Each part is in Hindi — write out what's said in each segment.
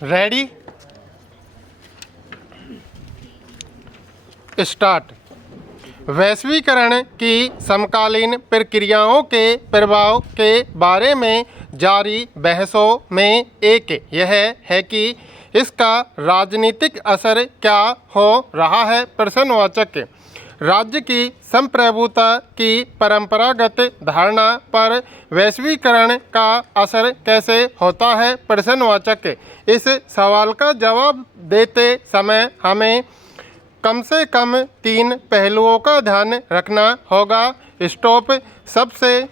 Ready start. वैश्वीकरण की समकालीन प्रक्रियाओं के प्रभाव के बारे में जारी बहसों में एक यह है कि इसका राजनीतिक असर क्या हो रहा है। प्रश्नवाचक। राज्य की संप्रभुता की परंपरागत धारणा पर वैश्वीकरण का असर कैसे होता है। प्रश्नवाचक। इस सवाल का जवाब देते समय हमें कम से कम 3 पहलुओं का ध्यान रखना होगा। स्टॉप। सबसे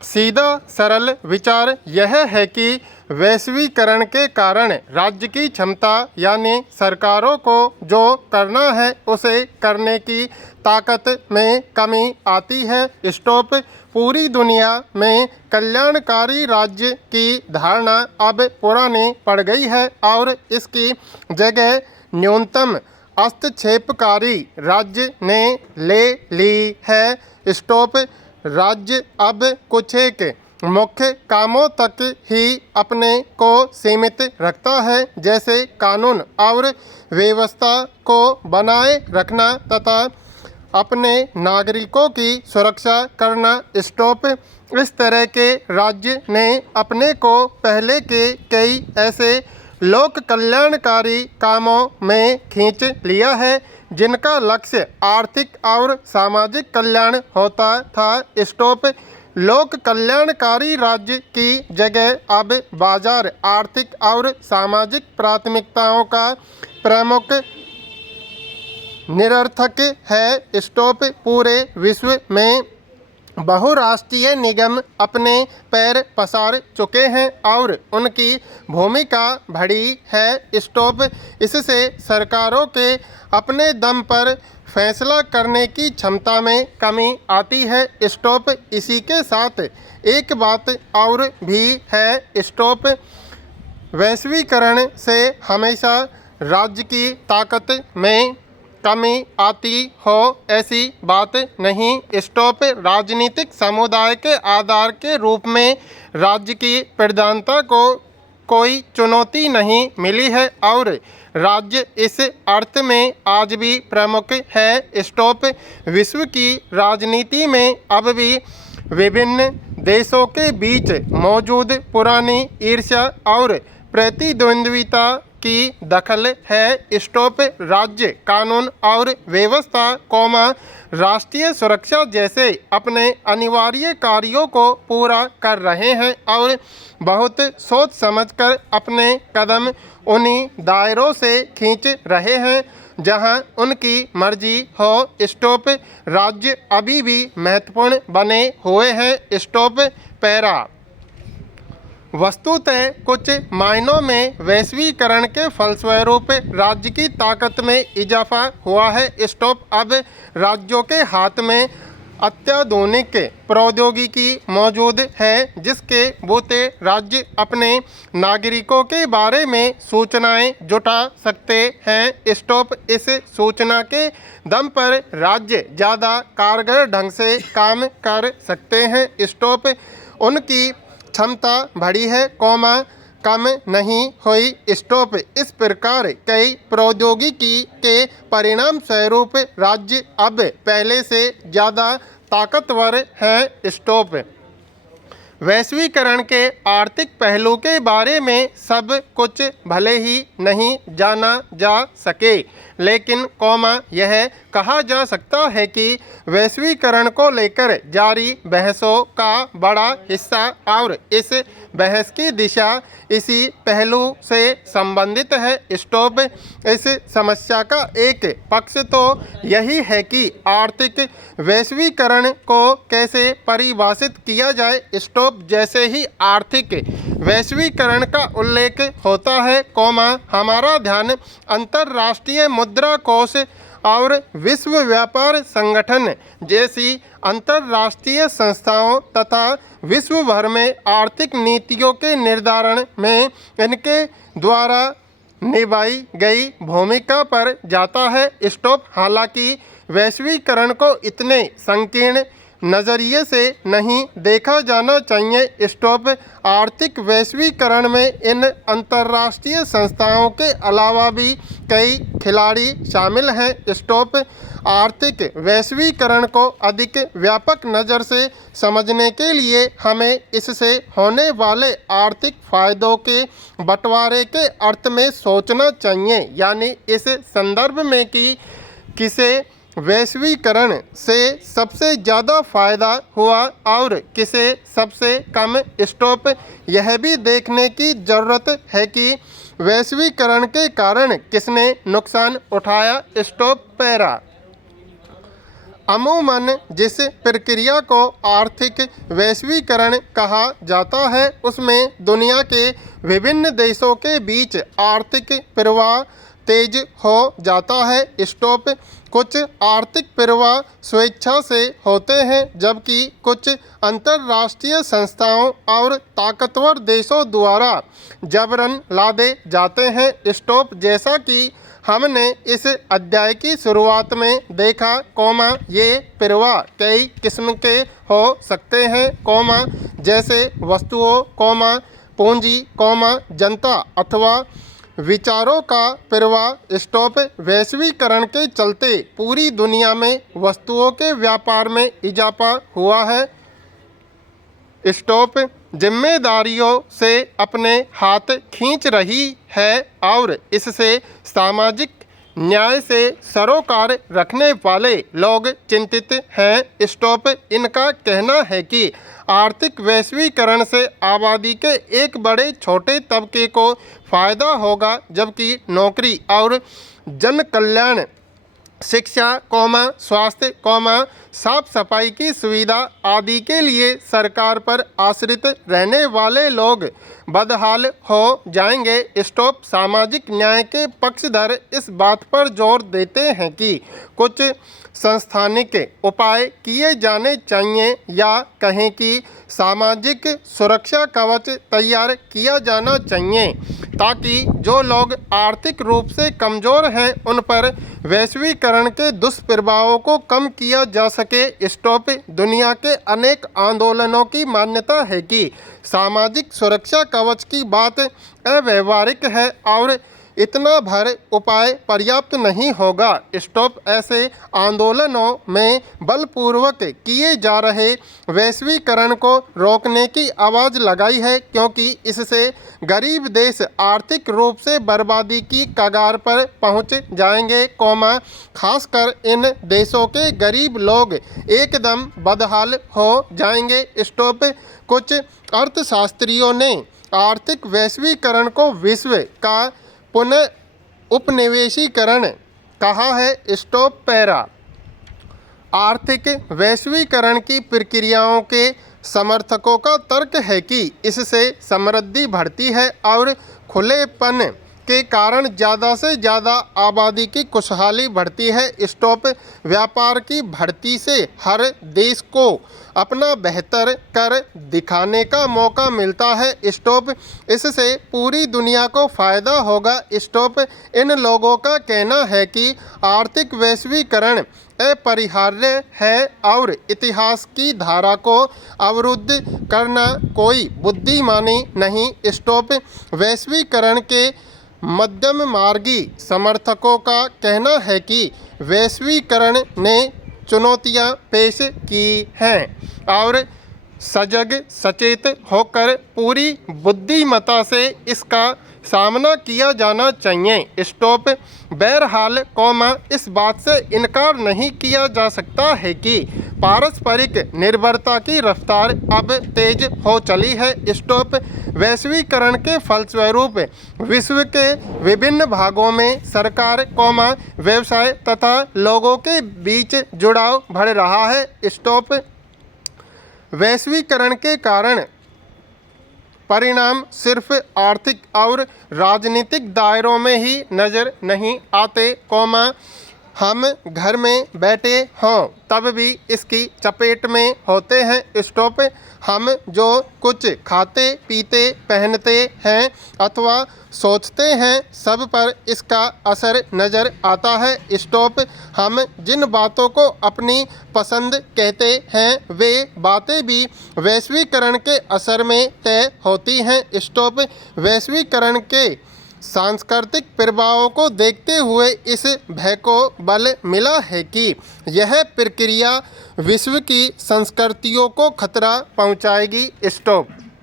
सीधा सरल विचार यह है कि वैश्वीकरण के कारण राज्य की क्षमता यानी सरकारों को जो करना है उसे करने की ताकत में कमी आती है। स्टॉप। पूरी दुनिया में कल्याणकारी राज्य की धारणा अब पुरानी पड़ गई है और इसकी जगह न्यूनतम हस्तक्षेपकारी राज्य ने ले ली है। स्टॉप। राज्य अब कुछ एक मुख्य कामों तक ही अपने को सीमित रखता है, जैसे कानून और व्यवस्था को बनाए रखना तथा अपने नागरिकों की सुरक्षा करना। स्टॉप। इस तरह के राज्य ने अपने को पहले के कई ऐसे लोक कल्याणकारी कामों में खींच लिया है जिनका लक्ष्य आर्थिक और सामाजिक कल्याण होता था। स्टॉप। लोक कल्याणकारी राज्य की जगह अब बाजार आर्थिक और सामाजिक प्राथमिकताओं का प्रमुख निरर्थक है। स्टॉप। पूरे विश्व में बहुराष्ट्रीय निगम अपने पैर पसार चुके हैं और उनकी भूमिका बड़ी है। स्टॉप। इससे सरकारों के अपने दम पर फैसला करने की क्षमता में कमी आती है। स्टॉप। इसी के साथ एक बात और भी है। स्टॉप। वैश्वीकरण से हमेशा राज्य की ताकत में कमी आती हो ऐसी बात नहीं। स्टॉप। राजनीतिक समुदाय के आधार के रूप में राज्य की प्रधानता को कोई चुनौती नहीं मिली है और राज्य इस अर्थ में आज भी प्रमुख है। स्टॉप। विश्व की राजनीति में अब भी विभिन्न देशों के बीच मौजूद पुरानी ईर्ष्या और प्रतिद्वंद्विता की दखल है। स्टॉप। राज्य कानून और व्यवस्था राष्ट्रीय सुरक्षा जैसे अपने अनिवार्य कार्यों को पूरा कर रहे हैं और बहुत सोच समझकर अपने कदम उन्हीं दायरों से खींच रहे हैं जहां उनकी मर्जी हो। स्टॉप। राज्य अभी भी महत्वपूर्ण बने हुए हैं। स्टॉप। पैरा। वस्तुतः कुछ मायनों में वैश्वीकरण के फलस्वरूप राज्य की ताकत में इजाफा हुआ है। स्टॉप। अब राज्यों के हाथ में अत्याधुनिक प्रौद्योगिकी मौजूद है जिसके बूते राज्य अपने नागरिकों के बारे में सूचनाएं जुटा सकते हैं। स्टॉप। इस सूचना के दम पर राज्य ज़्यादा कारगर ढंग से काम कर सकते हैं। स्टॉप। उनकी क्षमता बढ़ी है, कम नहीं हुई। स्टॉप। इस प्रकार कई प्रौद्योगिकी के परिणाम स्वरूप राज्य अब पहले से ज़्यादा ताकतवर है। स्टॉप। वैश्वीकरण के आर्थिक पहलू के बारे में सब कुछ भले ही नहीं जाना जा सके, लेकिन यह कहा जा सकता है कि वैश्वीकरण को लेकर जारी बहसों का बड़ा हिस्सा और इस बहस की दिशा इसी पहलू से संबंधित है। स्टॉप। इस समस्या का एक पक्ष तो यही है कि आर्थिक वैश्वीकरण को कैसे परिभाषित किया जाए। स्टॉप। जैसे ही आर्थिक वैश्वीकरण का उल्लेख होता है, हमारा ध्यान अंतर्राष्ट्रीय मुद्रा कोष और विश्व व्यापार संगठन जैसी अंतर्राष्ट्रीय संस्थाओं तथा विश्व भर में आर्थिक नीतियों के निर्धारण में इनके द्वारा निभाई गई भूमिका पर जाता है। स्टॉप। हालांकि वैश्वीकरण को इतने संकीर्ण नज़रिए से नहीं देखा जाना चाहिए। स्टॉप। आर्थिक वैश्वीकरण में इन अंतर्राष्ट्रीय संस्थाओं के अलावा भी कई खिलाड़ी शामिल हैं। स्टॉप। आर्थिक वैश्वीकरण को अधिक व्यापक नज़र से समझने के लिए हमें इससे होने वाले आर्थिक फायदों के बंटवारे के अर्थ में सोचना चाहिए, यानी इस संदर्भ में कि किसे वैश्वीकरण से सबसे ज़्यादा फायदा हुआ और किसे सबसे कम। स्टॉप। यह भी देखने की ज़रूरत है कि वैश्वीकरण के कारण किसने नुकसान उठाया। स्टॉप। पैरा। अमूमन जिस प्रक्रिया को आर्थिक वैश्वीकरण कहा जाता है उसमें दुनिया के विभिन्न देशों के बीच आर्थिक प्रवाह तेज हो जाता है। स्टॉप। कुछ आर्थिक प्रवाह स्वेच्छा से होते हैं जबकि कुछ अंतर्राष्ट्रीय संस्थाओं और ताकतवर देशों द्वारा जबरन लादे जाते हैं। स्टॉप। जैसा कि हमने इस अध्याय की शुरुआत में देखा, ये प्रवाह कई किस्म के हो सकते हैं, जैसे वस्तुओं, पूंजी, जनता अथवा विचारों का प्रवाह। स्टॉप। वैश्वीकरण के चलते पूरी दुनिया में वस्तुओं के व्यापार में इजाफा हुआ है। स्टॉप। जिम्मेदारियों से अपने हाथ खींच रही है और इससे सामाजिक न्याय से सरोकार रखने वाले लोग चिंतित हैं। स्टॉप। इनका कहना है कि आर्थिक वैश्वीकरण से आबादी के एक बड़े छोटे तबके को फ़ायदा होगा जबकि नौकरी और जन कल्याण, शिक्षा, स्वास्थ्य, साफ सफाई की सुविधा आदि के लिए सरकार पर आश्रित रहने वाले लोग बदहाल हो जाएंगे। स्टॉप। सामाजिक न्याय के पक्षधर इस बात पर जोर देते हैं कि कुछ संस्थानिक उपाय किए जाने चाहिए या कहें कि सामाजिक सुरक्षा कवच तैयार किया जाना चाहिए ताकि जो लोग आर्थिक रूप से कमज़ोर हैं उन पर वैश्वीकरण के दुष्प्रभावों को कम किया जा सके। स्टॉप। दुनिया के अनेक आंदोलनों की मान्यता है कि सामाजिक सुरक्षा कवच की बात अव्यावहारिक है और इतना भर उपाय पर्याप्त नहीं होगा। स्टॉप। ऐसे आंदोलनों में बलपूर्वक किए जा रहे वैश्वीकरण को रोकने की आवाज़ लगाई है क्योंकि इससे गरीब देश आर्थिक रूप से बर्बादी की कगार पर पहुंच जाएंगे, खासकर इन देशों के गरीब लोग एकदम बदहाल हो जाएंगे। स्टॉप। कुछ अर्थशास्त्रियों ने आर्थिक वैश्वीकरण को विश्व का पुनः उपनिवेशीकरण कहा है। स्टॉप। पैरा। आर्थिक वैश्वीकरण की प्रक्रियाओं के समर्थकों का तर्क है कि इससे समृद्धि बढ़ती है और खुलेपन के कारण ज़्यादा से ज़्यादा आबादी की खुशहाली बढ़ती है। स्टॉप। व्यापार की बढ़ती से हर देश को अपना बेहतर कर दिखाने का मौका मिलता है। स्टॉप। इससे पूरी दुनिया को फ़ायदा होगा। स्टॉप। इन लोगों का कहना है कि आर्थिक वैश्वीकरण अपरिहार्य है और इतिहास की धारा को अवरुद्ध करना कोई बुद्धिमानी नहीं। स्टॉप। वैश्वीकरण के मध्यम मार्गी समर्थकों का कहना है कि वैश्वीकरण ने चुनौतियां पेश की हैं और सजग सचेत होकर पूरी बुद्धिमत्ता से इसका सामना किया जाना चाहिए। स्टॉप। बहरहाल, इस बात से इनकार नहीं किया जा सकता है कि पारस्परिक निर्भरता की रफ्तार अब तेज हो चली है। स्टॉप। वैश्वीकरण के फलस्वरूप विश्व के विभिन्न भागों में सरकार, व्यवसाय तथा लोगों के बीच जुड़ाव बढ़ रहा है। स्टॉप। वैश्वीकरण के कारण परिणाम सिर्फ आर्थिक और राजनीतिक दायरों में ही नज़र नहीं आते, हम घर में बैठे हों तब भी इसकी चपेट में होते हैं। स्टॉप। हम जो कुछ खाते पीते पहनते हैं अथवा सोचते हैं सब पर इसका असर नज़र आता है। स्टॉप। हम जिन बातों को अपनी पसंद कहते हैं वे बातें भी वैश्वीकरण के असर में तय होती हैं। स्टॉप। वैश्वीकरण के सांस्कृतिक प्रभावों को देखते हुए इस भय को बल मिला है कि यह प्रक्रिया विश्व की संस्कृतियों को खतरा पहुंचाएगी। स्टॉप।